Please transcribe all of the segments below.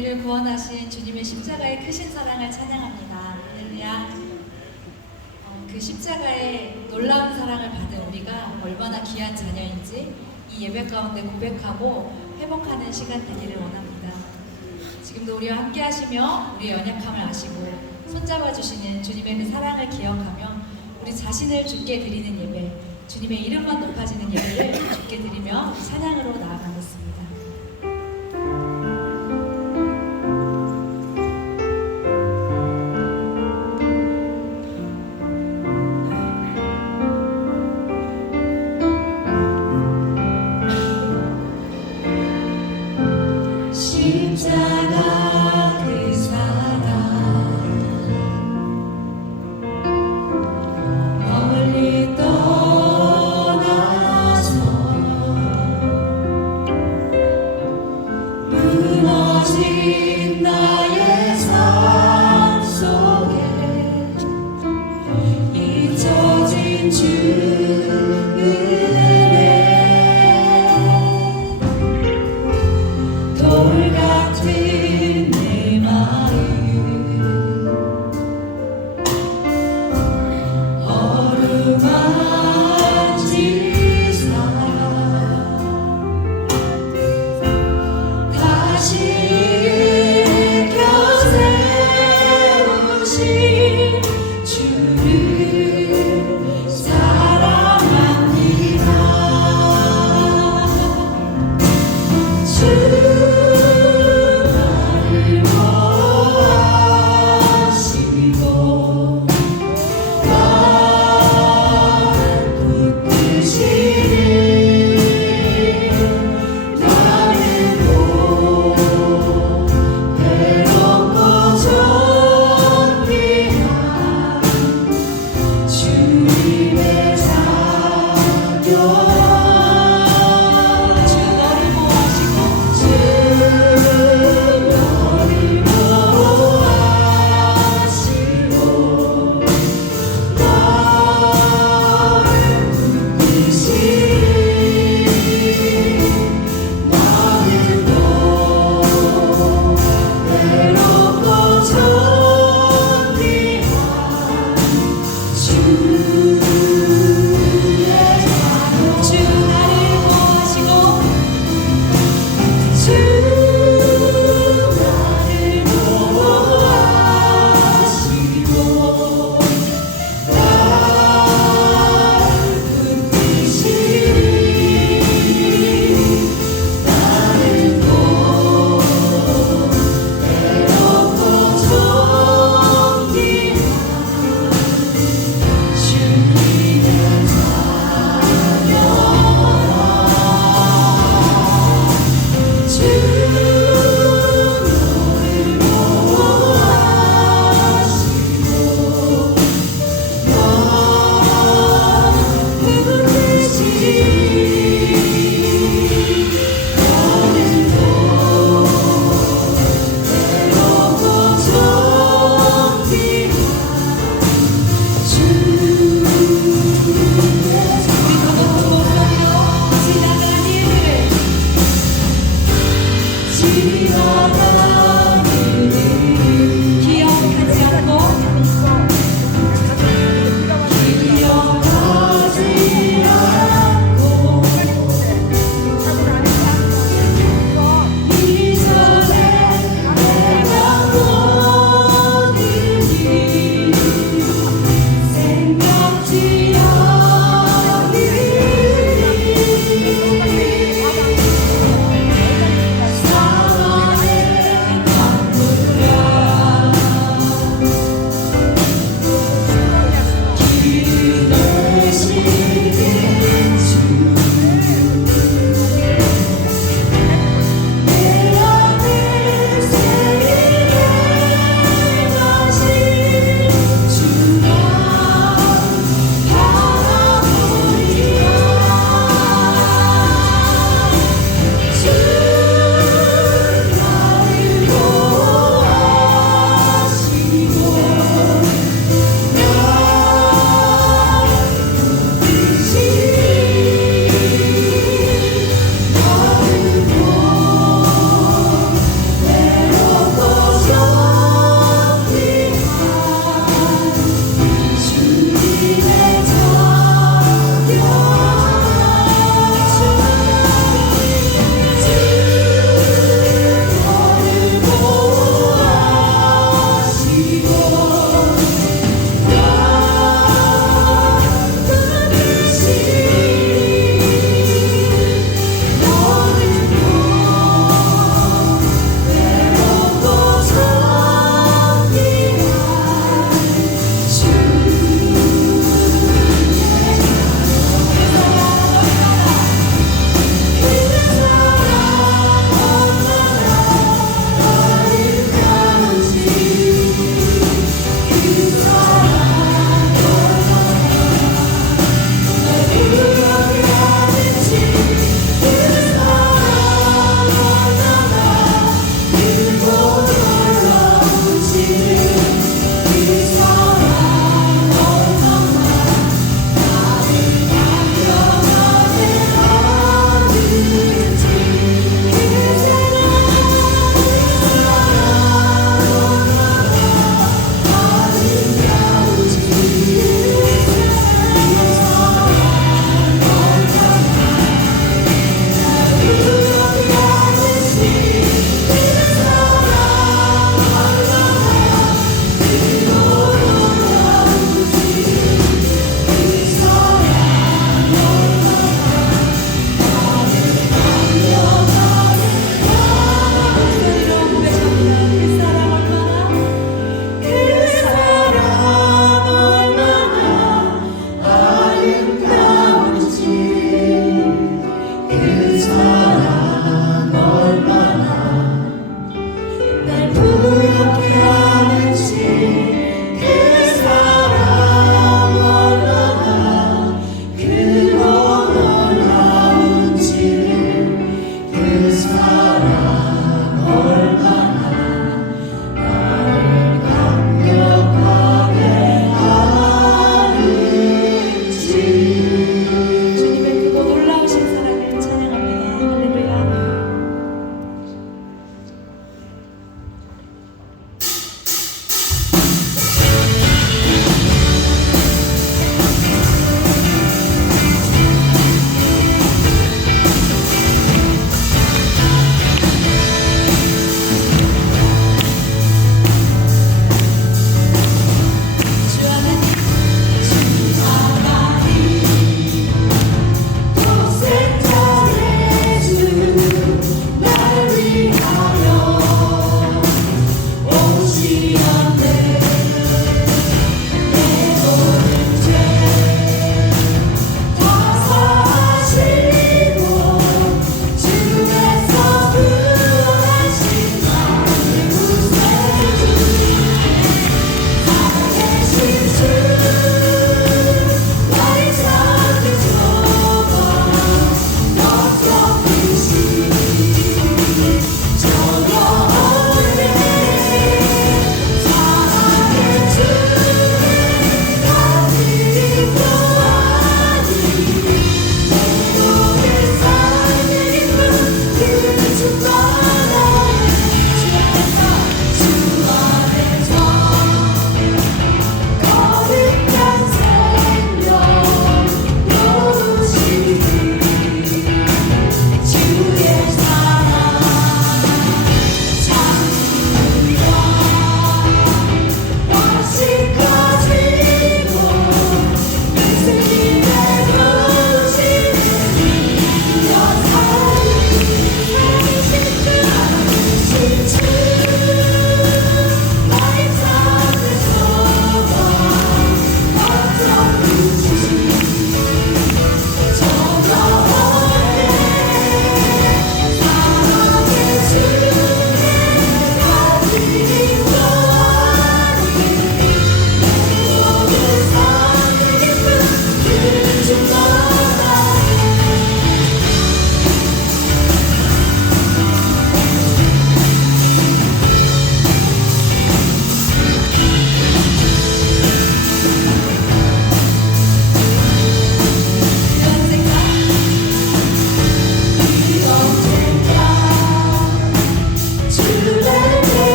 우리를 구원하신 주님의 십자가의 크신 사랑을 찬양합니다. 할렐루야. 그 십자가의 놀라운 사랑을 받은 우리가 얼마나 귀한 자녀인지 이 예배 가운데 고백하고 회복하는 시간 되기를 원합니다. 지금도 우리와 함께 하시며 우리의 연약함을 아시고 손잡아 주시는 주님의 그 사랑을 기억하며 우리 자신을 주께 드리는 예배, 주님의 이름만 높아지는 예배를 주께 드리며 찬양으로 나아가겠습니다. 십자가 그 사랑 멀리 떠나서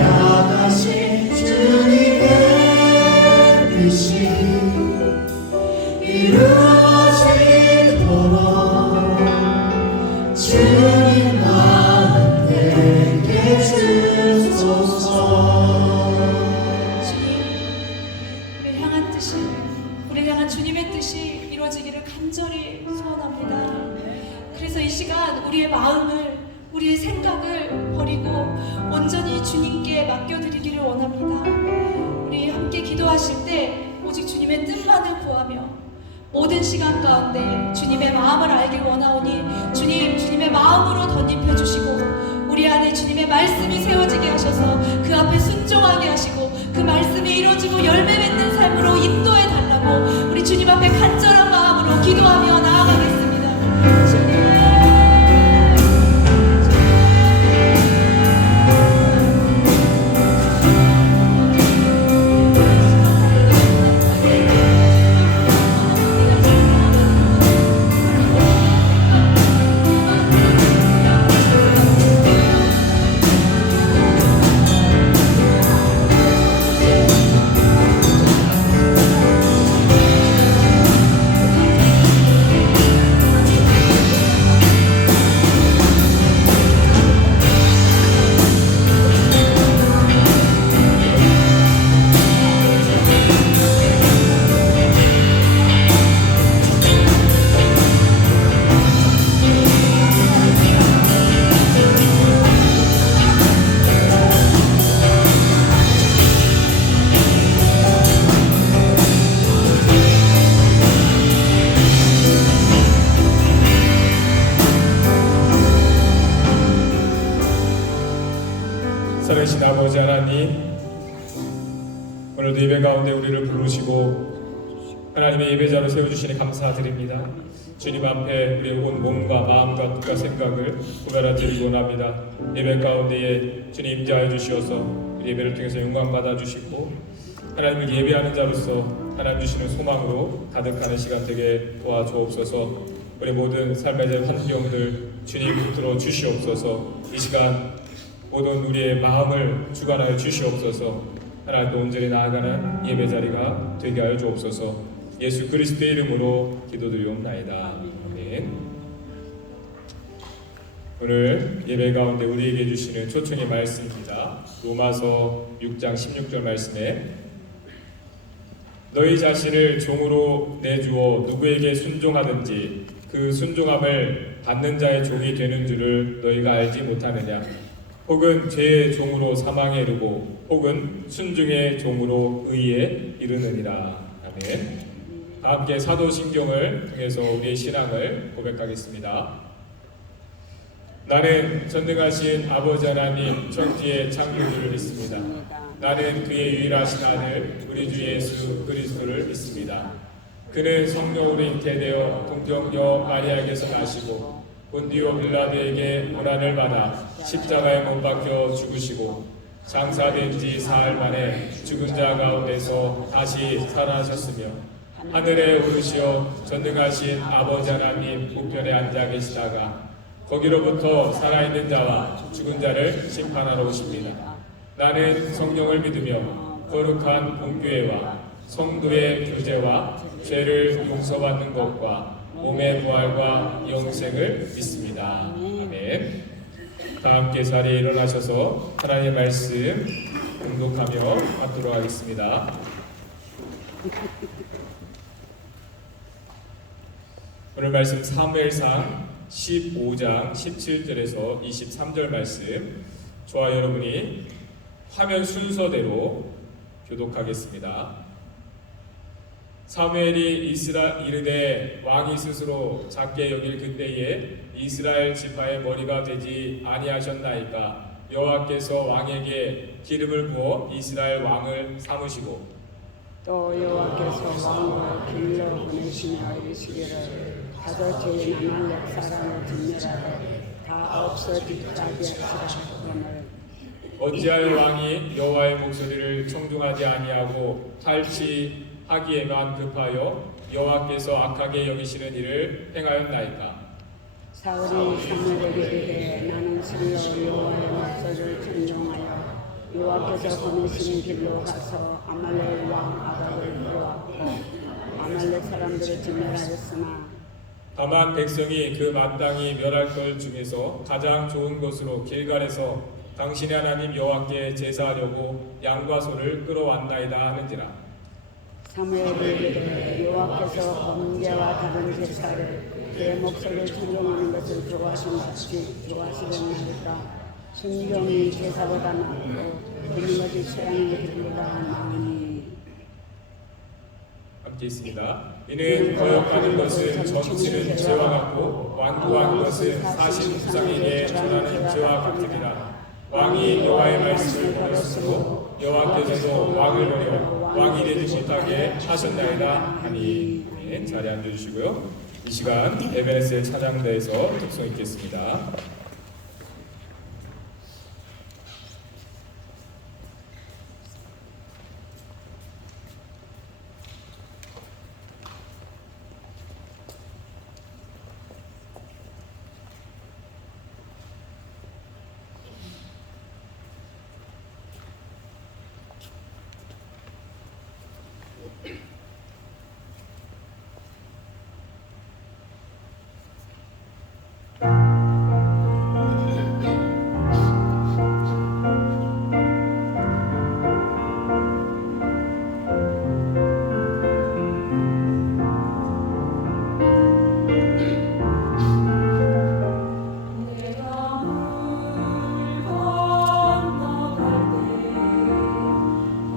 향하신 주님의 뜻이 이루어지도록 주님만 내게 주소서. 주님, 우리를 향한 주님의 뜻이 이루어지기를 간절히 소원합니다. 그래서 이 시간 우리의 마음을, 우리의 생각을 버리고 온전히 주님께 맡겨드리기를 원합니다. 우리 함께 기도하실 때 오직 주님의 뜻만을 구하며 모든 시간 가운데 주님의 마음을 알길 원하오니 주님의 마음으로 덧입혀 주시고 우리 안에 주님의 말씀이 세워지게 하셔서 그 앞에 순종하게 하시고 그 말씀이 이루어지고 열매 맺는 삶으로 인도해 달라고 우리 주님 앞에 간절한 마음으로 기도하며 나아가겠습니다. 살아계신 아버지 하나님, 오늘도 예배 가운데 우리를 부르시고 하나님의 예배자로 세워주시니 감사드립니다. 주님 앞에 우리의 온 몸과 마음과 뜻과 생각을 구별하 드리고 원합니다. 예배 가운데에 주님 임재하여 주시어서 우리 예배를 통해서 영광 받아 주시고 하나님을 예배하는 자로서 하나님 주시는 소망으로 가득하는 시간 되게 도와주옵소서. 우리 모든 삶의 환경들 주님 붙들어 주시옵소서. 이 시간 모든 우리의 마음을 주관하여 주시옵소서. 하나님께 온전히 나아가는 예배 자리가 되게 하여 주옵소서. 예수 그리스도의 이름으로 기도드리옵나이다. 아멘. 오늘 예배 가운데 우리에게 주시는 초청의 말씀입니다. 로마서 6장 16절 말씀에 너희 자신을 종으로 내주어 누구에게 순종하든지 그 순종함을 받는 자의 종이 되는 줄을 너희가 알지 못하느냐. 혹은 죄의 종으로 사망에 이르고 혹은 순종의 종으로 의에 이르느니라. 아멘. 함께 사도신경을 통해서 우리의 신앙을 고백하겠습니다. 나는 전능하신 아버지 하나님 천지의 창조주를 믿습니다. 나는 그의 유일하신 아들 우리 주 예수 그리스도를 믿습니다. 그는 성령으로 잉태되어 동정녀 마리아에게서 나시고 본디오 빌라도에게 고난을 받아 십자가에 못 박혀 죽으시고 장사된 지 사흘 만에 죽은 자 가운데서 다시 살아나셨으며 하늘에 오르시어 전능하신 아버지 하나님 우편에 앉아 계시다가 거기로부터 살아있는 자와 죽은 자를 심판하러 오십니다. 나는 성령을 믿으며 거룩한 본교회와 성도의 교제와 죄를 용서받는 것과 몸의 부활과 영생을 믿습니다. 아멘. 다 함께 자리에 일어나셔서 하나님의 말씀 공독하며 받도록 하겠습니다. 오늘 말씀 사무엘상 15장 17절에서 23절 말씀, 저와 여러분이 화면 순서대로 교독하겠습니다. 사무엘이 이르되 왕이 스스로 작게 여길 그때에 이스라엘 지파의 머리가 되지 아니하셨나이까. 여호와께서 왕에게 기름을 부어 이스라엘 왕을 삼으시고 또 여호와께서 왕을 길러 보내시며 이르시기를 다섯째 남을 역사람을 진멸하되 다 없어지게 하시라. 그러므로 어찌하여 왕이 여호와의 목소리를 청중하지 아니하고 탈취하기에만 급하여 여호와께서 악하게 여기시는 일을 행하였나이까. 사울이 사무엘에게 이르되 나는 실로 여호와의 목소리를 청종하여 여호와 여호와께서 보내신 길로 가서 아말렉 왕 아각을 끌어왔고 아말렉 사람들을 진멸하였으나 다만 백성이 그 마땅히 멸할 것 중에서 가장 좋은 것으로 길갈에서 당신의 하나님 여호와께 제사하려고 양과 소를 끌어왔나이다 하는지라. 사무엘이 이르되 여호와께서 번제와 다른 제사를 내 목소리를 찬송하는 것을 좋아하시려나이까. 순종이 제사보다 낫고 듣는 것이 취하는 것보다 나으니. 함께 있습니다. 이는 거역하는 것은 점치는 죄와 같고 완고한 것은 사신 우상에게 전하는 죄와 같으니라. 왕이 여호와의 말씀을 버렸으므로 여호와께서도 왕을 버려 왕이 되지 못하게 하셨나이다 하니. 네, 자리에 앉아주시고요. 이 시간 에베네스의 찬양대에서 독송 읽겠습니다.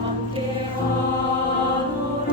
함께 하노라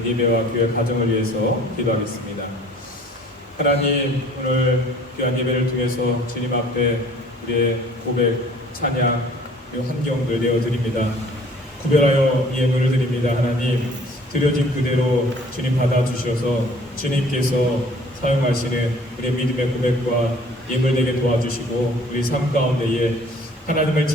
오늘 예배와 교회 가정을 위해서 기도하겠습니다. 하나님, 오늘 귀한 예배를 통해서 주님 앞에 우리의 고백, 찬양, 이 환경을 내어드립니다. 구별하여 예물을 드립니다. 하나님, 드려진 그대로 주님 받아주셔서 주님께서 사용하시는 우리의 믿음의 고백과 예물되게 도와주시고 우리 삶 가운데에 하나님을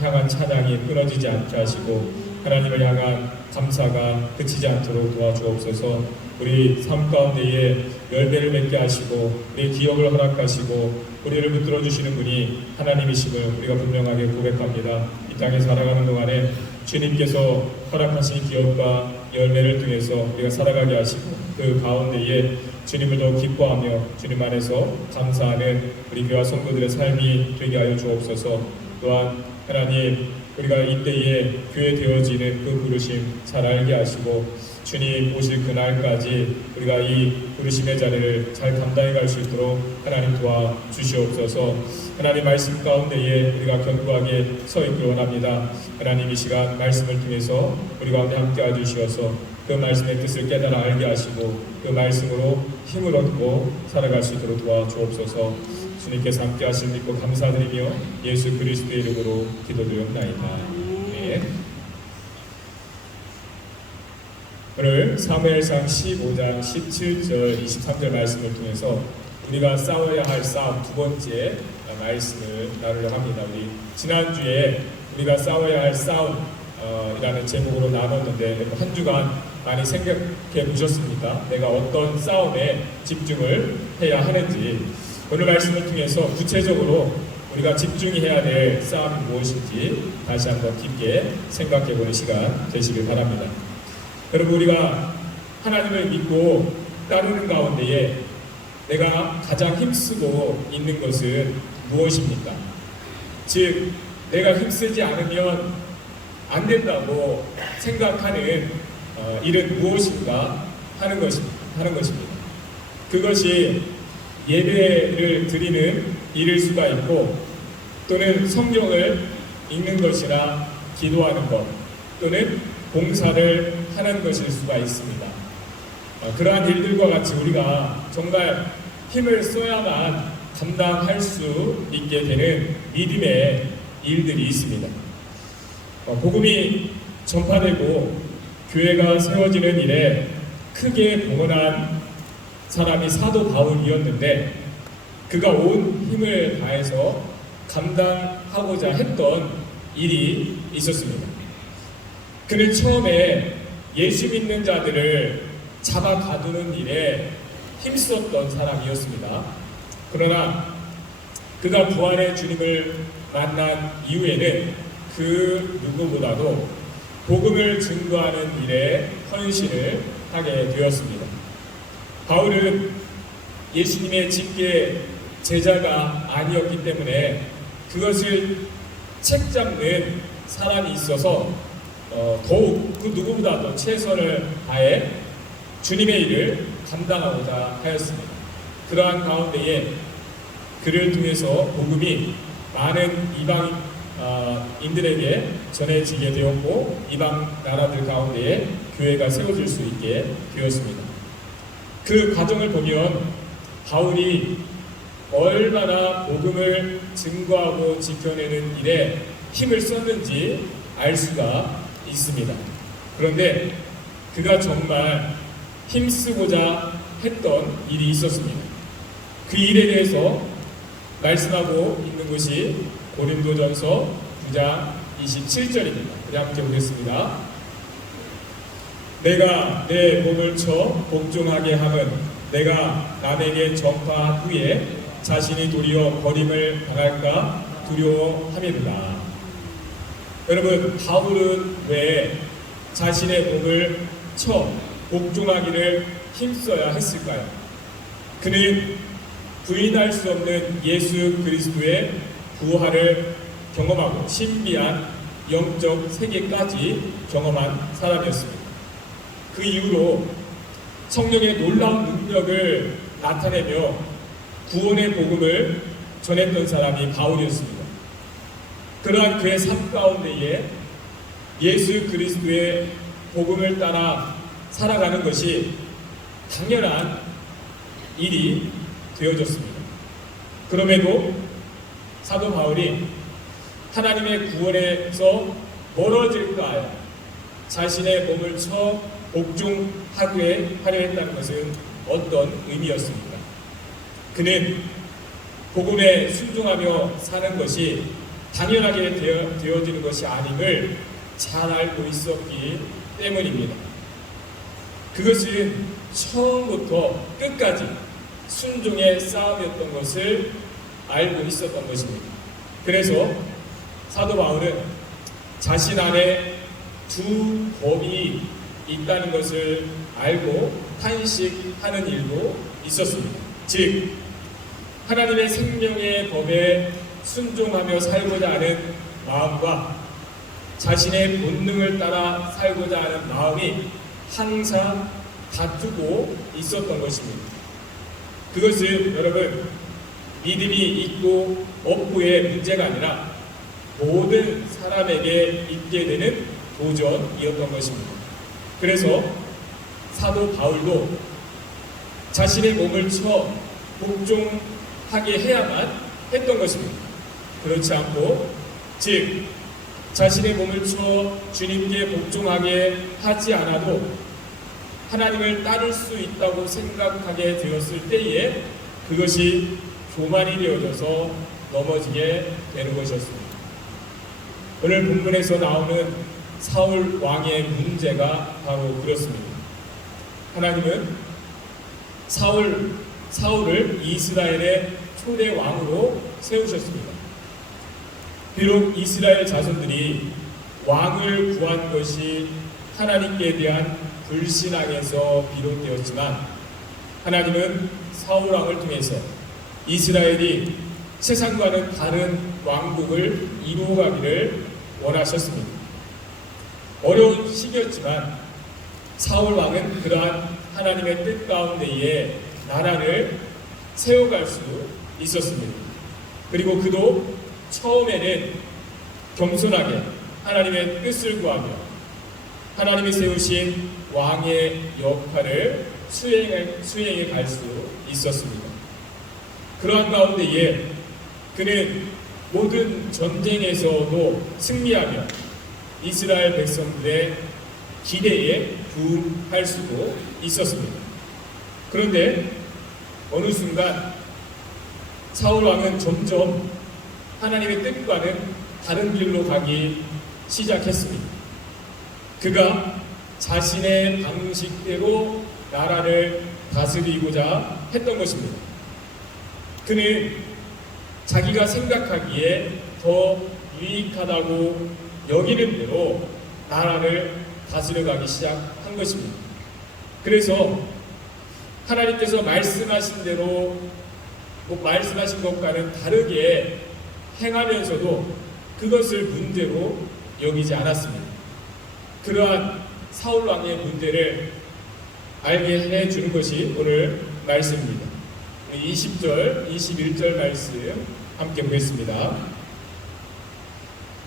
향한 찬양이 끊어지지 않게 하시고 하나님을 향한 감사가 그치지 않도록 도와주옵소서. 우리 삶 가운데에 열매를 맺게 하시고 우리의 기업을 허락하시고 우리를 붙들어 주시는 분이 하나님이심을 우리가 분명하게 고백합니다. 이 땅에 살아가는 동안에 주님께서 허락하신 기업과 열매를 통해서 우리가 살아가게 하시고 그 가운데에 주님을 더 기뻐하며 주님 안에서 감사하는 우리 교회 성도들의 삶이 되게 하여 주옵소서. 또한 하나님, 우리가 이때에 교회 되어지는 그 부르심 잘 알게 하시고 주님 오실 그날까지 우리가 이 부르심의 자리를 잘 감당해 갈 수 있도록 하나님 도와주시옵소서. 하나님 말씀 가운데에 우리가 견고하게 서 있기를 원합니다. 하나님 이 시간 말씀을 통해서 우리 가운데 함께 해주시어서 그 말씀의 뜻을 깨달아 알게 하시고 그 말씀으로 힘을 얻고 살아갈 수 있도록 도와주옵소서. 주님께서 함께 하실 믿고 감사드리며 예수 그리스도의 이름으로 기도드리옵나이다. 네. 오늘 사무엘상 15장 17절 23절 말씀을 통해서 우리가 싸워야 할 싸움 두 번째 말씀을 나누려 합니다. 우리 지난주에 우리가 싸워야 할 싸움이라는 제목으로 나눴는데 한 주간 많이 생각해 보셨습니까? 내가 어떤 싸움에 집중을 해야 하는지 오늘 말씀을 통해서 구체적으로 우리가 집중해야 될 싸움이 무엇인지 다시 한번 깊게 생각해 보는 시간 되시길 바랍니다. 여러분, 우리가 하나님을 믿고 따르는 가운데에 내가 가장 힘쓰고 있는 것은 무엇입니까? 즉, 내가 힘쓰지 않으면 안 된다고 생각하는 일은 무엇인가 하는 것입니다. 그것이 예배를 드리는 일일 수가 있고 또는 성경을 읽는 것이나 기도하는 것 또는 봉사를 하는 것일 수가 있습니다. 그러한 일들과 같이 우리가 정말 힘을 써야만 감당할 수 있게 되는 믿음의 일들이 있습니다. 복음이 전파되고 교회가 세워지는 일에 크게 봉헌한 사람이 사도 바울이었는데 그가 온 힘을 다해서 감당하고자 했던 일이 있었습니다. 그는 처음에 예수 믿는 자들을 잡아 가두는 일에 힘썼던 사람이었습니다. 그러나 그가 부활의 주님을 만난 이후에는 그 누구보다도 복음을 증거하는 일에 헌신을 하게 되었습니다. 바울은 예수님의 직계 제자가 아니었기 때문에 그것을 책잡는 사람이 있어서 더욱 그 누구보다도 최선을 다해 주님의 일을 감당하고자 하였습니다. 그러한 가운데에 그를 통해서 복음이 많은 이방인들에게 전해지게 되었고 이방 나라들 가운데에 교회가 세워질 수 있게 되었습니다. 그 과정을 보면 바울이 얼마나 복음을 증거하고 지켜내는 일에 힘을 썼는지 알 수가 있습니다. 그런데 그가 정말 힘쓰고자 했던 일이 있었습니다. 그 일에 대해서 말씀하고 있는 것이 고린도전서 9장 27절입니다. 우리 함께 보겠습니다. 내가 내 몸을 쳐 복종하게 함은 내가 남에게 전파한 후에 자신이 도리어 버림을 당할까 두려워함이로다. 여러분, 바울은 왜 자신의 몸을 쳐 복종하기를 힘써야 했을까요? 그는 부인할 수 없는 예수 그리스도의 부활을 경험하고 신비한 영적 세계까지 경험한 사람이었습니다. 그 이후로 성령의 놀라운 능력을 나타내며 구원의 복음을 전했던 사람이 바울이었습니다. 그러한 그의 삶 가운데에 예수 그리스도의 복음을 따라 살아가는 것이 당연한 일이 되어졌습니다. 그럼에도 사도 바울이 하나님의 구원에서 멀어질까 하여 자신의 몸을 쳐 복종하게 하려 했다는 것은 어떤 의미였습니까? 그는 복음에 순종하며 사는 것이 당연하게 되어지는 것이 아님을 잘 알고 있었기 때문입니다. 그것은 처음부터 끝까지 순종의 싸움이었던 것을 알고 있었던 것입니다. 그래서 사도 바울은 자신 안에 두 법이 있다는 것을 알고 탄식하는 일도 있었습니다. 즉, 하나님의 생명의 법에 순종하며 살고자 하는 마음과 자신의 본능을 따라 살고자 하는 마음이 항상 다투고 있었던 것입니다. 그것은 여러분, 믿음이 있고 없고의 문제가 아니라 모든 사람에게 있게 되는 도전이었던 것입니다. 그래서 사도 바울도 자신의 몸을 쳐 복종하게 해야만 했던 것입니다. 그렇지 않고, 즉 자신의 몸을 쳐 주님께 복종하게 하지 않아도 하나님을 따를 수 있다고 생각하게 되었을 때에 그것이 교만이 되어져서 넘어지게 되는 것이었습니다. 오늘 본문에서 나오는 사울 왕의 문제가 바로 그렇습니다. 하나님은 사울을 이스라엘의 초대 왕으로 세우셨습니다. 비록 이스라엘 자손들이 왕을 구한 것이 하나님께 대한 불신앙에서 비롯되었지만, 하나님은 사울 왕을 통해서 이스라엘이 세상과는 다른 왕국을 이루어가기를 원하셨습니다. 어려운 시기였지만 사울 왕은 그러한 하나님의 뜻 가운데에 나라를 세워갈 수 있었습니다. 그리고 그도 처음에는 겸손하게 하나님의 뜻을 구하며 하나님이 세우신 왕의 역할을 수행해 갈 수 있었습니다. 그러한 가운데에 그는 모든 전쟁에서도 승리하며 이스라엘 백성들의 기대에 부응할 수도 있었습니다. 그런데 어느 순간 사울 왕은 점점 하나님의 뜻과는 다른 길로 가기 시작했습니다. 그가 자신의 방식대로 나라를 다스리고자 했던 것입니다. 그는 자기가 생각하기에 더 유익하다고 여기는 대로 나라를 다스려가기 시작한 것입니다. 그래서 하나님께서 말씀하신 대로 말씀하신 것과는 다르게 행하면서도 그것을 문제로 여기지 않았습니다. 그러한 사울 왕의 문제를 알게 해주는 것이 오늘 말씀입니다. 20절, 21절 말씀 함께 보겠습니다.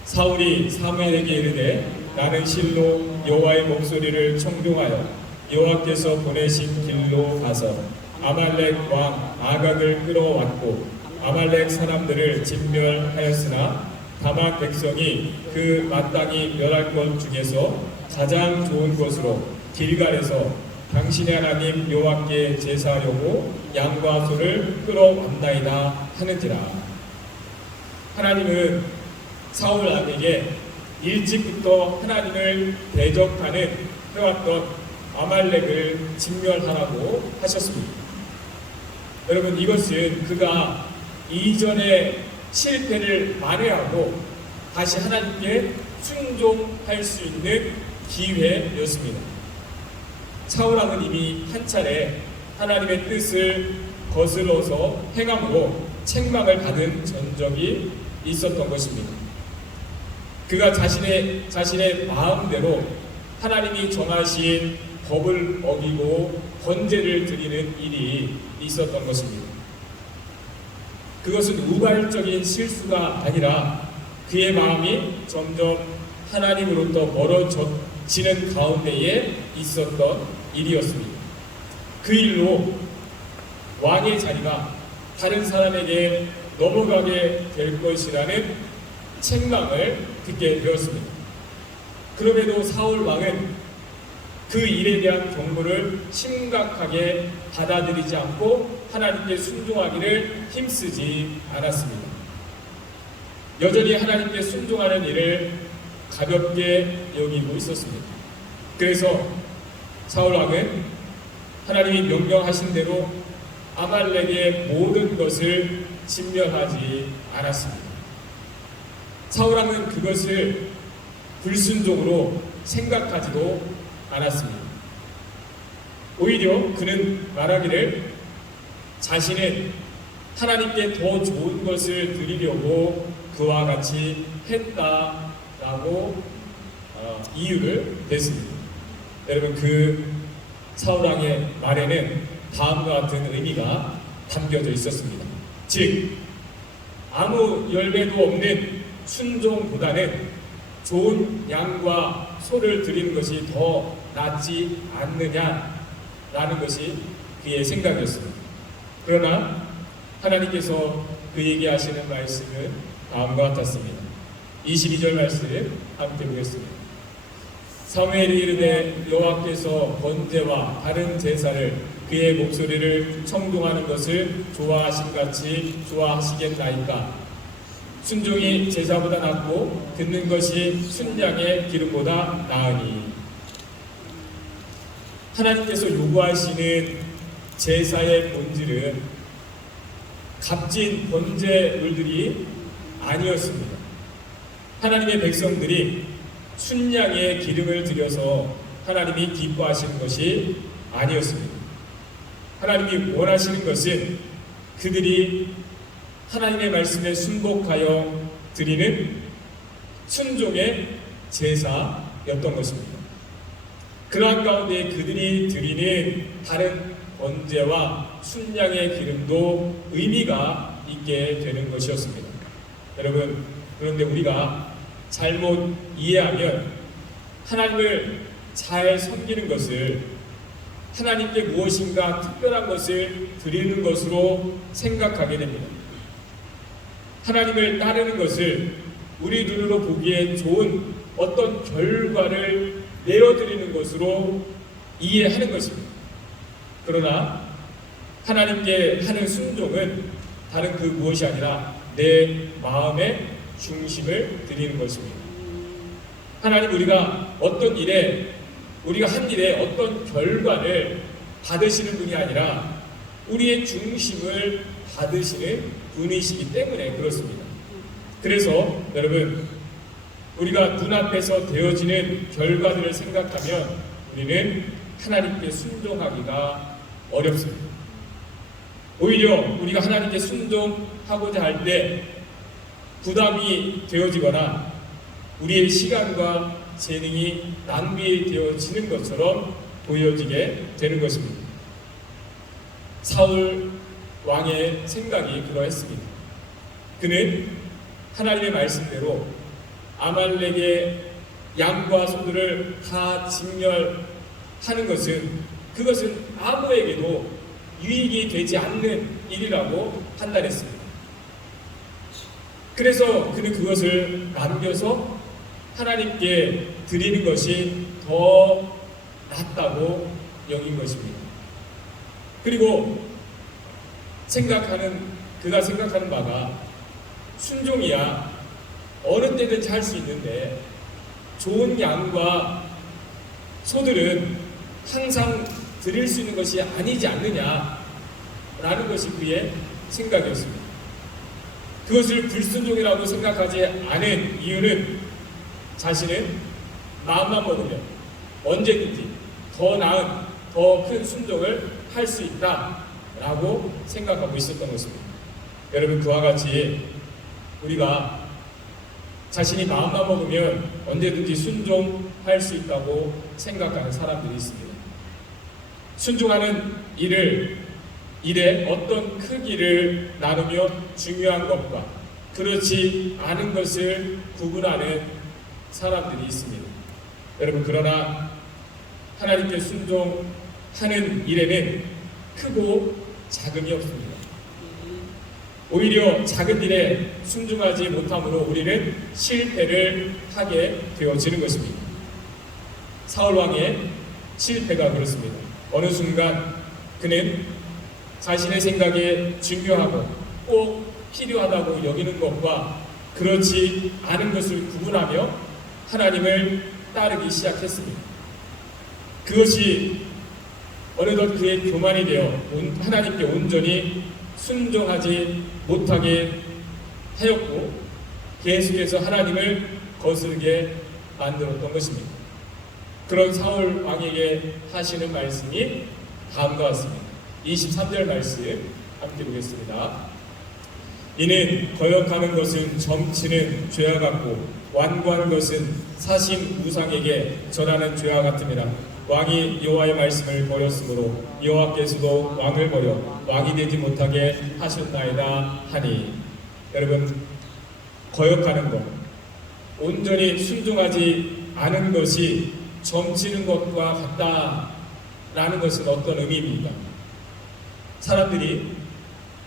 사울이 사무엘에게 이르되 나는 실로 여호와의 목소리를 청종하여 여호와께서 보내신 길로 가서 아말렉 왕 아각을 끌어왔고 아말렉 사람들을 진멸하였으나 다만 백성이 그 마땅히 멸할 것 중에서 가장 좋은 곳으로 길갈에서 당신의 하나님 여호와께 제사하려고 양과 소를 끌어왔나이다 하는지라. 하나님은 사울 왕에게 일찍부터 하나님을 대적하는 해왔던 아말렉을 진멸하라고 하셨습니다. 여러분, 이것은 그가 이전의 실패를 만회하고 다시 하나님께 순종할 수 있는 기회였습니다. 사울 왕은 이미 한 차례 하나님의 뜻을 거슬러서 행함으로 책망을 받은 전적이 있었던 것입니다. 그가 자신의 마음대로 하나님이 정하신 법을 어기고 번제를 드리는 일이 있었던 것입니다. 그것은 우발적인 실수가 아니라 그의 마음이 점점 하나님으로부터 지는 가운데에 있었던 일이었습니다. 그 일로 왕의 자리가 다른 사람에게 넘어가게 될 것이라는 책망을 듣게 되었습니다. 그럼에도 사울 왕은 그 일에 대한 경고를 심각하게 받아들이지 않고 하나님께 순종하기를 힘쓰지 않았습니다. 여전히 하나님께 순종하는 일을 가볍게 여기고 있었습니다. 그래서 사울 왕은 하나님이 명령하신 대로 아말렉의 모든 것을 진멸하지 않았습니다. 사울 왕은 그것을 불순종으로 생각하지도 않았습니다. 오히려 그는 말하기를 자신은 하나님께 더 좋은 것을 드리려고 그와 같이 했다라고 이유를 댔습니다. 여러분, 그 사울왕의 말에는 다음과 같은 의미가 담겨져 있었습니다. 즉, 아무 열매도 없는 순종보다는 좋은 양과 소를 드리는 것이 더 낫지 않느냐라는 것이 그의 생각이었습니다. 그러나 하나님께서 그에게 하시는 말씀은 다음과 같았습니다. 22절 말씀 함께 보겠습니다. 사무엘이 이르되 여호와께서 번제와 다른 제사를 그의 목소리를 청동하는 것을 좋아하신 같이 좋아하시겠나이까. 순종이 제사보다 낫고 듣는 것이 순양의 기름보다 나으니. 하나님께서 요구하시는 제사의 본질은 값진 번제물들이 아니었습니다. 하나님의 백성들이 순양의 기름을 들여서 하나님이 기뻐하시는 것이 아니었습니다. 하나님이 원하시는 것은 그들이 하나님의 말씀에 순복하여 드리는 순종의 제사였던 것입니다. 그러한 가운데 그들이 드리는 다른 번제와 순양의 기름도 의미가 있게 되는 것이었습니다. 여러분, 그런데 우리가 잘못 이해하면 하나님을 잘 섬기는 것을 하나님께 무엇인가 특별한 것을 드리는 것으로 생각하게 됩니다. 하나님을 따르는 것을 우리 눈으로 보기에 좋은 어떤 결과를 내어드리는 것으로 이해하는 것입니다. 그러나 하나님께 하는 순종은 다른 그 무엇이 아니라 내 마음의 중심을 드리는 것입니다. 하나님, 우리가 어떤 일에, 우리가 한 일에 어떤 결과를 받으시는 분이 아니라 우리의 중심을 받으시는 분이시기 때문에 그렇습니다. 그래서 여러분, 우리가 눈앞에서 되어지는 결과들을 생각하면 우리는 하나님께 순종하기가 어렵습니다. 오히려 우리가 하나님께 순종하고자 할 때 부담이 되어지거나 우리의 시간과 재능이 낭비되어지는 것처럼 보여지게 되는 것입니다. 사울 왕의 생각이 그러했습니다. 그는 하나님의 말씀대로 아말렉의 양과 소들을 다 진멸하는 그것은 아무에게도 유익이 되지 않는 일이라고 판단했습니다. 그래서 그는 그것을 남겨서 하나님께 드리는 것이 더 낫다고 여긴 것입니다. 그리고 그가 생각하는 바가 순종이야 어느 때든지 할 수 있는데 좋은 양과 소들은 항상 드릴 수 있는 것이 아니지 않느냐라는 것이 그의 생각이었습니다. 그것을 불순종이라고 생각하지 않은 이유는 자신은 마음만 먹으면 언제든지 더 나은, 더 큰 순종을 할 수 있다라고 생각하고 있었던 것입니다. 여러분, 그와 같이 우리가 자신이 마음만 먹으면 언제든지 순종할 수 있다고 생각하는 사람들이 있습니다. 순종하는 일의 어떤 크기를 나누며 중요한 것과 그렇지 않은 것을 구분하는 사람들이 있습니다. 여러분, 그러나 하나님께 순종하는 일에는 크고 작음이 없습니다. 오히려 작은 일에 순종하지 못함으로 우리는 실패를 하게 되어지는 것입니다. 사울 왕의 실패가 그렇습니다. 어느 순간 그는 자신의 생각에 중요하고 꼭 필요하다고 여기는 것과 그렇지 않은 것을 구분하며 하나님을 따르기 시작했습니다. 그것이 어느덧 그의 교만이 되어 하나님께 온전히 순종하지 못하게 하였고 계속해서 하나님을 거스르게 만들었던 것입니다. 그런 사울 왕에게 하시는 말씀이 다음과 같습니다. 23절 말씀 함께 보겠습니다. 이는 거역하는 것은 점치는 죄와 같고 완고하는 것은 사심 우상에게 전하는 죄와 같음이라. 왕이 여호와의 말씀을 버렸으므로 여호와께서도 왕을 버려 왕이 되지 못하게 하셨나이다 하니. 여러분, 거역하는 것, 온전히 순종하지 않은 것이 점치는 것과 같다라는 것은 어떤 의미입니까? 사람들이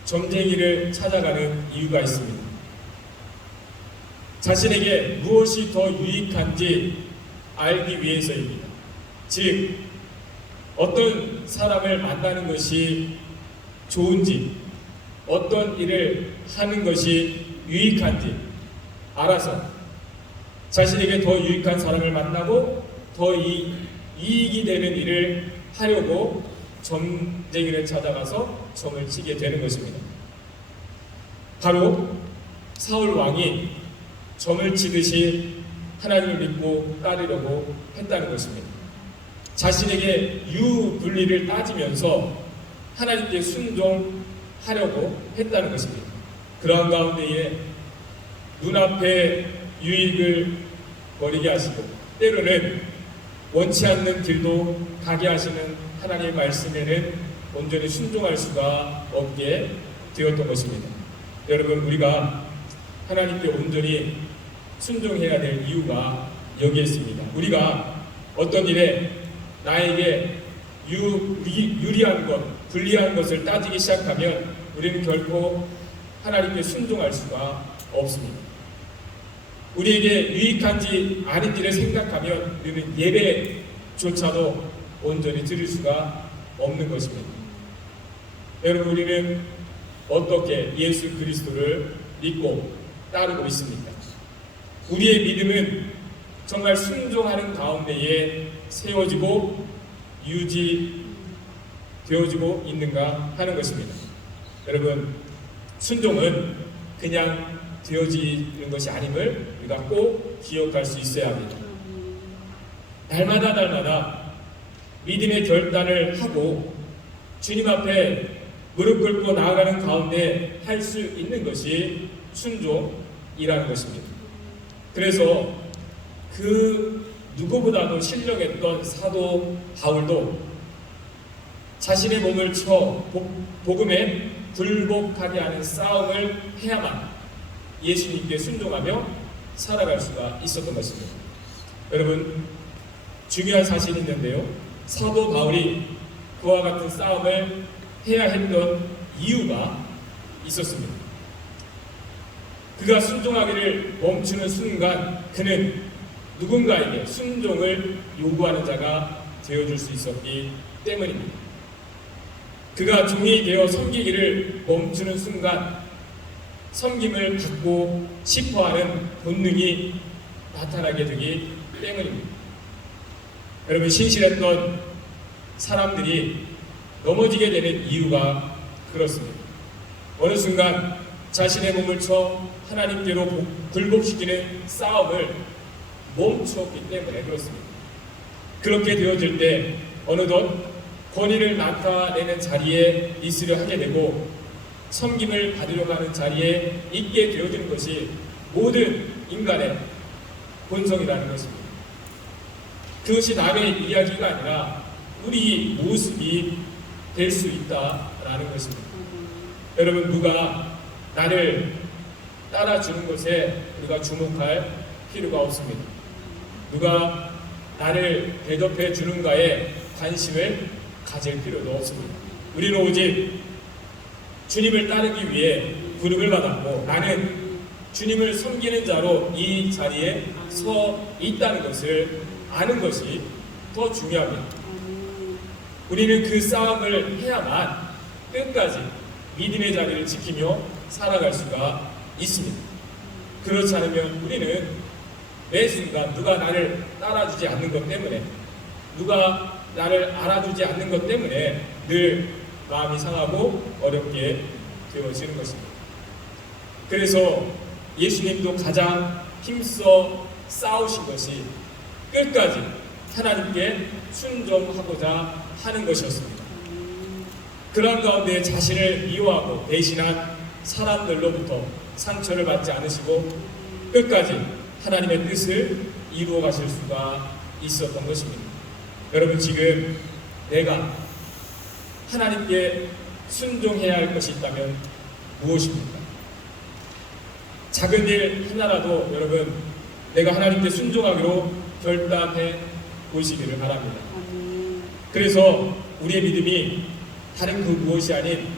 점쟁이를 찾아가는 이유가 있습니다. 자신에게 무엇이 더 유익한지 알기 위해서입니다. 즉, 어떤 사람을 만나는 것이 좋은지, 어떤 일을 하는 것이 유익한지 알아서 자신에게 더 유익한 사람을 만나고 더 이익이 되는 일을 하려고 점쟁이를 찾아가서 점을 치게 되는 것입니다. 바로 사울 왕이 점을 치듯이 하나님을 믿고 따르려고 했다는 것입니다. 자신에게 유불리를 따지면서 하나님께 순종하려고 했다는 것입니다. 그러한 가운데에 눈앞에 유익을 버리게 하시고 때로는 원치 않는 길도 가게 하시는 하나님의 말씀에는 온전히 순종할 수가 없게 되었던 것입니다. 여러분, 우리가 하나님께 온전히 순종해야 될 이유가 여기에 있습니다. 우리가 어떤 일에 나에게 유리한 것, 불리한 것을 따지기 시작하면 우리는 결코 하나님께 순종할 수가 없습니다. 우리에게 유익한지 아닌지를 생각하면 우리는 예배조차도 온전히 드릴 수가 없는 것입니다. 여러분, 우리는 어떻게 예수 그리스도를 믿고 따르고 있습니까? 우리의 믿음은 정말 순종하는 가운데에 세워지고 유지되어지고 있는가 하는 것입니다. 여러분, 순종은 그냥 되어지는 것이 아님을 우리가 꼭 기억할 수 있어야 합니다. 날마다 믿음의 결단을 하고 주님 앞에 무릎 꿇고 나아가는 가운데 할 수 있는 것이 순종이라는 것입니다. 그래서 그 누구보다도 신령했던 사도 바울도 자신의 몸을 쳐 복음에 굴복하게 하는 싸움을 해야만 예수님께 순종하며 살아갈 수가 있었던 것입니다. 여러분, 중요한 사실이 있는데요. 사도 바울이 그와 같은 싸움을 해야 했던 이유가 있었습니다. 그가 순종하기를 멈추는 순간 그는 누군가에게 순종을 요구하는 자가 되어줄 수 있었기 때문입니다. 그가 종이 되어 섬기기를 멈추는 순간 섬김을 받고 싶어하는 본능이 나타나게 되기 때문입니다. 여러분, 신실했던 사람들이 넘어지게 되는 이유가 그렇습니다. 어느 순간 자신의 몸을 쳐 하나님께로 굴복시키는 싸움을 멈추었기 때문에 그렇습니다. 그렇게 되어질 때 어느덧 권위를 나타내는 자리에 있으려 하게 되고 섬김을 받으려고 하는 자리에 있게 되어지는 것이 모든 인간의 본성이라는 것입니다. 그것이 남의 이야기가 아니라 우리 모습이 될 수 있다라는 것입니다. 여러분, 누가 나를 따라주는 것에 우리가 주목할 필요가 없습니다. 누가 나를 대접해 주는가에 관심을 가질 필요도 없습니다. 우리는 오직 주님을 따르기 위해 부름을 받았고 나는 주님을 섬기는 자로 이 자리에 서 있다는 것을 아는 것이 더 중요합니다. 우리는 그 싸움을 해야만 끝까지 믿음의 자리를 지키며 살아갈 수가 있습니다. 그렇지 않으면 우리는 매 순간 누가 나를 따라주지 않는 것 때문에, 누가 나를 알아주지 않는 것 때문에 늘 마음이 상하고 어렵게 되어지는 것입니다. 그래서 예수님도 가장 힘써 싸우신 것이 끝까지 하나님께 순종하고자 하는 것이었습니다. 그런 가운데 자신을 미워하고 배신한 사람들로부터 상처를 받지 않으시고 끝까지 하나님의 뜻을 이루어 가실 수가 있었던 것입니다. 여러분, 지금 내가 하나님께 순종해야 할 것이 있다면 무엇입니까? 작은 일 하나라도 여러분, 내가 하나님께 순종하기로 결단해 보시기를 바랍니다. 그래서 우리의 믿음이 다른 그 무엇이 아닌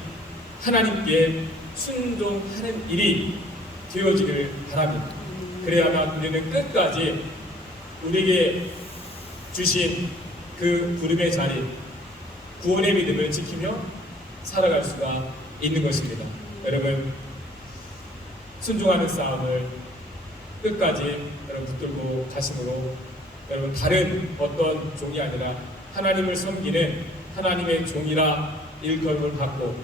하나님께 순종하는 일이 되어지기를 바랍니다. 그래야만 우리는 끝까지 우리에게 주신 그 부름의 자리, 구원의 믿음을 지키며 살아갈 수가 있는 것입니다. 여러분, 순종하는 싸움을 끝까지 여러분 붙들고 가심으로 여러분 다른 어떤 종이 아니라 하나님을 섬기는 하나님의 종이라 일컬음을 받고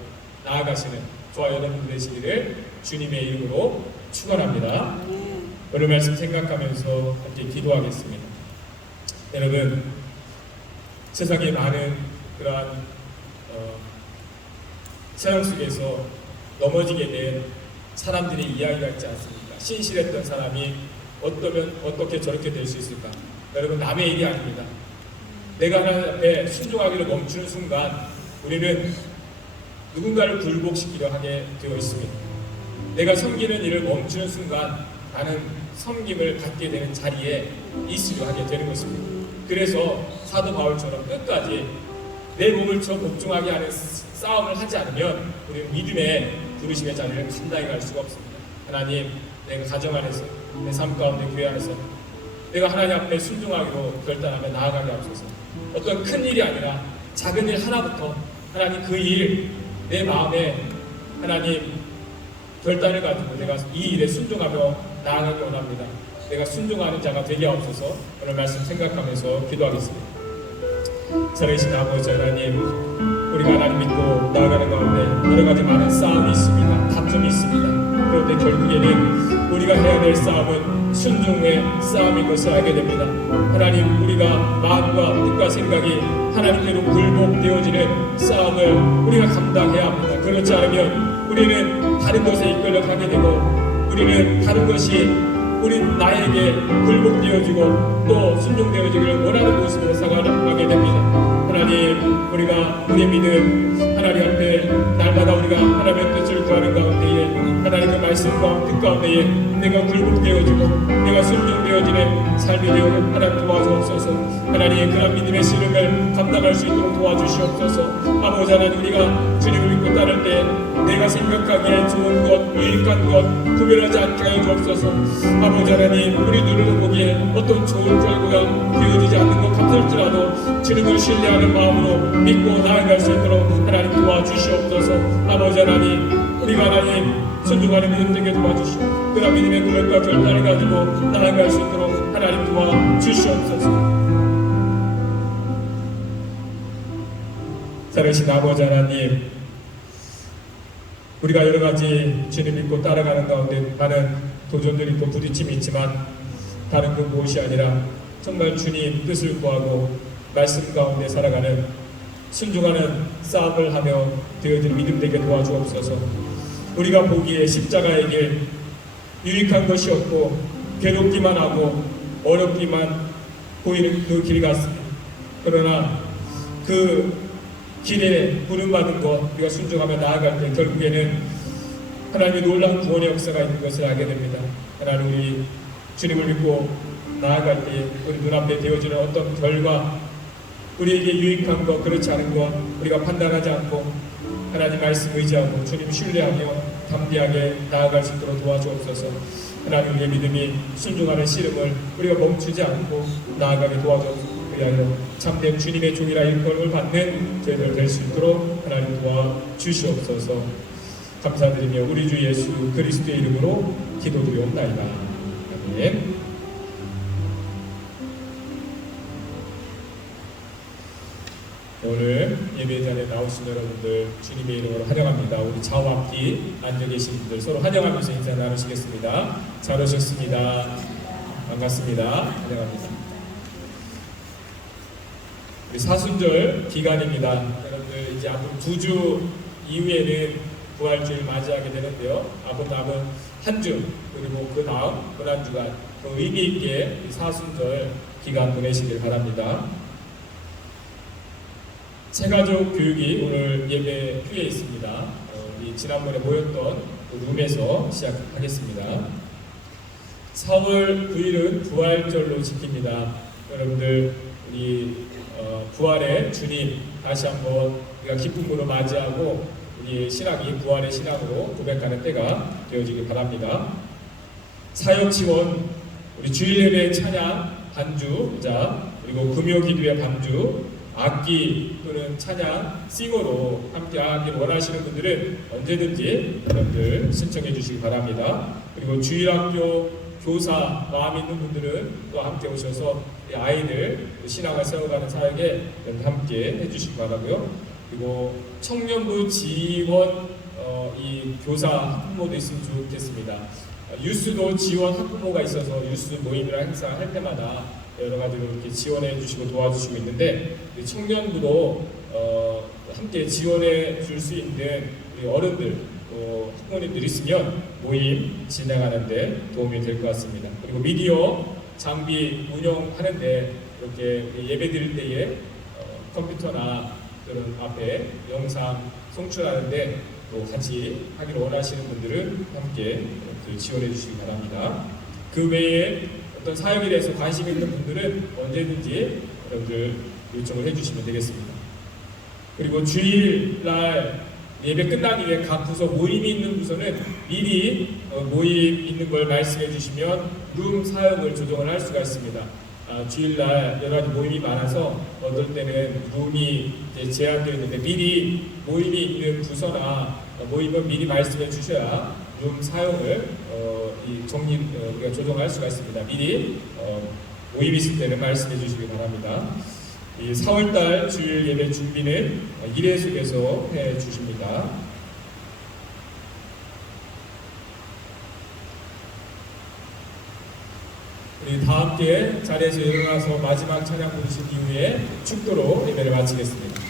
나아가시는 저와 여러분 되시기를 주님의 이름으로 축원합니다. 오늘 말씀 생각하면서 함께 기도하겠습니다. 여러분, 세상에 많은 그러한 세상 속에서 넘어지게 된 사람들이 이야기가 있지 않습니까? 신실했던 사람이 어떻게 저렇게 될 수 있을까? 여러분, 남의 일이 아닙니다. 내가 하나님 앞에 순종하기를 멈추는 순간 우리는 누군가를 굴복시키려 하게 되어 있습니다. 내가 섬기는 일을 멈추는 순간 나는 섬김을 받게 되는 자리에 있으려 하게 되는 것입니다. 그래서 사도 바울처럼 끝까지 내 몸을 저 복종하게 하는 싸움을 하지 않으면 우리는 믿음의 부르심의 자리를 감당해 갈 수가 없습니다. 하나님, 내가 가정 안에서, 내 삶 가운데, 교회 안에서 내가 하나님 앞에 순종하기로 결단하며 나아가게 하옵소서. 어떤 큰 일이 아니라 작은 일 하나부터 하나님 그 일, 내 마음에 하나님 결단을 가지고 내가 이 일에 순종하며 나아가기 원합니다. 내가 순종하는 자가 되게 하옵소서. 오늘 말씀 생각하면서 기도하겠습니다. 살아계신 아버지 하나님, 우리가 하나님 믿고 나아가는 가운데 여러 가지 많은 싸움이 있습니다. 다툼이 있습니다. 그런데 결국에는 우리가 해야 될 싸움은 순종의 싸움인 것을 알게 됩니다. 하나님, 우리가 마음과 뜻과 생각이 하나님께로 굴복되어지는 싸움을 우리가 감당해야 합니다. 그렇지 않으면 우리는 다른 것에 이끌려 가게 되고 우리는 다른 것이 우리 나에게 굴복되어지고 또 순종되어지기를 원하는 모습으로 살아가게 됩니다. 하나님, 우리가 우리의 믿음 하나님 앞에 날마다 우리가 하나님의 뜻을 구하는 가운데에 하나님의 말씀과 뜻 가운데에 내가 굴복되어지고 내가 순종되어지는 삶이 되어 하나님 도와주옵소서. 하나님, 그런 믿음의 시름을 감당할 수 있도록 도와주시옵소서. 아버지 하나님, 우리가 주님을 믿고 따를 때 내가 생각하기에 좋은 것, 유익한 것 구별하지 않게 하여 주옵소서. 아버지 하나님, 우리 눈으로 보기에 어떤 좋은 결과가 되어지지 않는 것 같을지라도 주님을 신뢰하는 마음으로 믿고 나아갈 수 있도록 하나님 도와주시옵소서. 아버지 하나님, 우리가 하나님 순종하는 믿음 되게 도와주시옵소서. 그런 믿음의 고백과 결단을 가지고 나아갈 수 있도록 하나님 도와주시옵소서. 살아계신 아버지 하나님, 우리가 여러 가지 주님 믿고 따라가는 가운데 많은 도전들이 있고 부딪힘이 있지만 다른 그 무엇이 아니라 정말 주님 뜻을 구하고 말씀 가운데 살아가는 순종하는 싸움을 하며 되어질 믿음 되게 도와주옵소서. 우리가 보기에 십자가의 길 유익한 것이 없고 괴롭기만 하고 어렵기만 보이는 그 길 같습니다. 그러나 그 길에 부름받은 것 우리가 순종하며 나아갈 때 결국에는 하나님의 놀라운 구원의 역사가 있는 것을 알게 됩니다. 하나님, 우리 주님을 믿고 나아갈 때 우리 눈앞에 되어지는 어떤 결과, 우리에게 유익한 것, 그렇지 않은 것 우리가 판단하지 않고 하나님 말씀 의지하고 주님 신뢰하며 담대하게 나아갈 수 있도록 도와주옵소서. 하나님, 우리의 믿음이 순종하는 씨름을 우리가 멈추지 않고 나아가게 도와주옵소서. 위하여 참된 주님의 종이라 일컬음을 받는 저희들 될 수 있도록 하나님 도와주시옵소서. 감사드리며 우리 주 예수 그리스도의 이름으로 기도드리옵나이다. 아멘. 오늘 예배 자리에 나오신 여러분들 주님의 이름으로 환영합니다. 우리 좌우 앞뒤 앉아 계신 분들 서로 환영하면서 인사 나누시겠습니다. 잘 오셨습니다. 반갑습니다. 환영합니다. 우리 사순절 기간입니다. 여러분들 이제 앞으로 2주 이후에는 부활주일 맞이하게 되는데요. 앞으로 남은 한 주, 그리고 그 다음 한 주간 의미 있게 사순절 기간 보내시길 바랍니다. 새가족 교육이 오늘 예배 후에 있습니다. 우리 지난번에 모였던 그 룸에서 시작하겠습니다. 4월 9일은 부활절로 지킵니다. 여러분들 우리 부활의 주님 다시 한번 우리가 기쁨으로 맞이하고 우리 신앙이 부활의 신앙으로 고백하는 때가 되어지길 바랍니다. 사역 지원, 우리 주일 예배 찬양 반주자, 그리고 금요 기도의 반주, 악기 또는 찬양, 싱어로 함께 하길 원하시는 분들은 언제든지 여러분들 신청해 주시기 바랍니다. 그리고 주일학교 교사 마음 있는 분들은 또 함께 오셔서 아이들 신앙을 세워가는 사역에 함께 해주시기 바라고요. 그리고 청년부 지원 이 교사 학부모도 있으면 좋겠습니다. 유스도 지원 학부모가 있어서 유스 모임이나 행사 할 때마다 여러 가지로 이렇게 지원해 주시고 도와주시고 있는데, 청년부도 함께 지원해 줄 수 있는 우리 어른들 또 학부모님들 있으면 모임 진행하는데 도움이 될 것 같습니다. 그리고 미디어 장비 운영하는데 이렇게 예배 드릴 때에 컴퓨터나 그런 앞에 영상 송출하는데 또 같이 하기를 원하시는 분들은 함께 지원해 주시기 바랍니다. 그 외에 어떤 사역에 대해서 관심 있는 분들은 언제든지 여러분들 요청을 해주시면 되겠습니다. 그리고 주일날 예배 끝난 이후에 각 부서 모임이 있는 부서는 미리 모임 있는 걸 말씀해 주시면 룸 사역을 조정을 할 수가 있습니다. 주일날 여러 가지 모임이 많아서 어떨 때는 룸이 제한되어 있는데 미리 모임이 있는 부서나 모임은 미리 말씀해 주셔야 룸 사용을 우리가 조정할 수가 있습니다. 미리 모임 있을 때는 말씀해 주시기 바랍니다. 이 4월달 주일 예배 준비는 일회 속에서 해 주십니다. 우리 다 함께 자리에서 일어나서 마지막 찬양 부르신 이후에 축도로 예배를 마치겠습니다.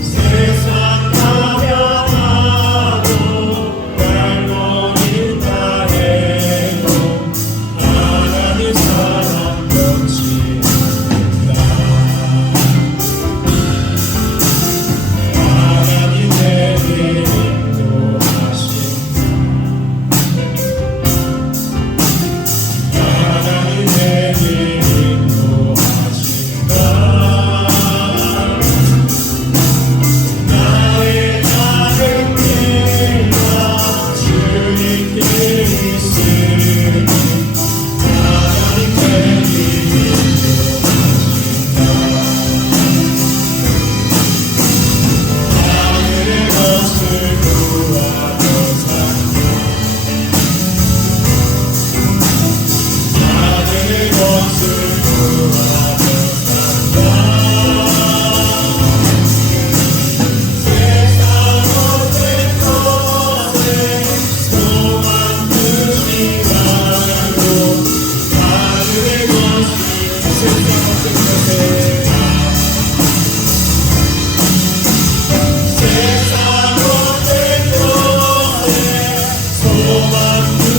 새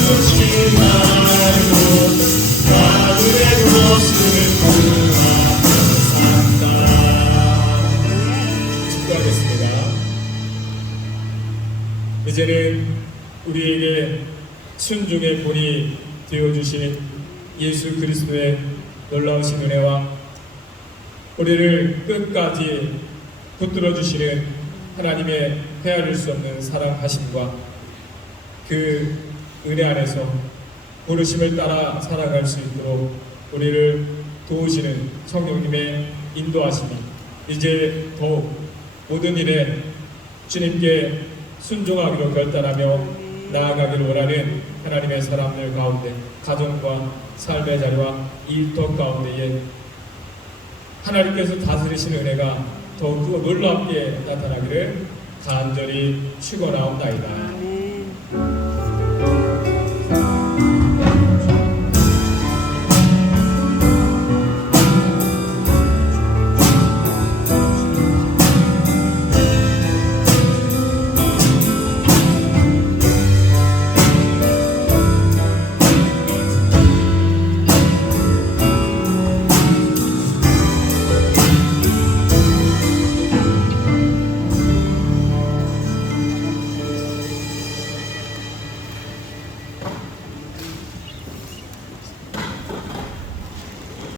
죽지 말고 가을의 모습을 축도하겠습니다. 이제는 우리에게 순종의 본이 되어주신 예수 그리스도의 놀라우신 은혜와 우리를 끝까지 붙들어 주시는 하나님의 헤아릴 수 없는 사랑하심과 그 은혜 안에서 부르심을 따라 살아갈 수 있도록 우리를 도우시는 성령님의 인도하심이 이제 더욱 모든 일에 주님께 순종하기로 결단하며 나아가기를 원하는 하나님의 사람들 가운데 가정과 삶의 자리와 일터 가운데에 하나님께서 다스리시는 은혜가 더욱 놀랍게 나타나기를 간절히 축원하옵나이다. 아멘.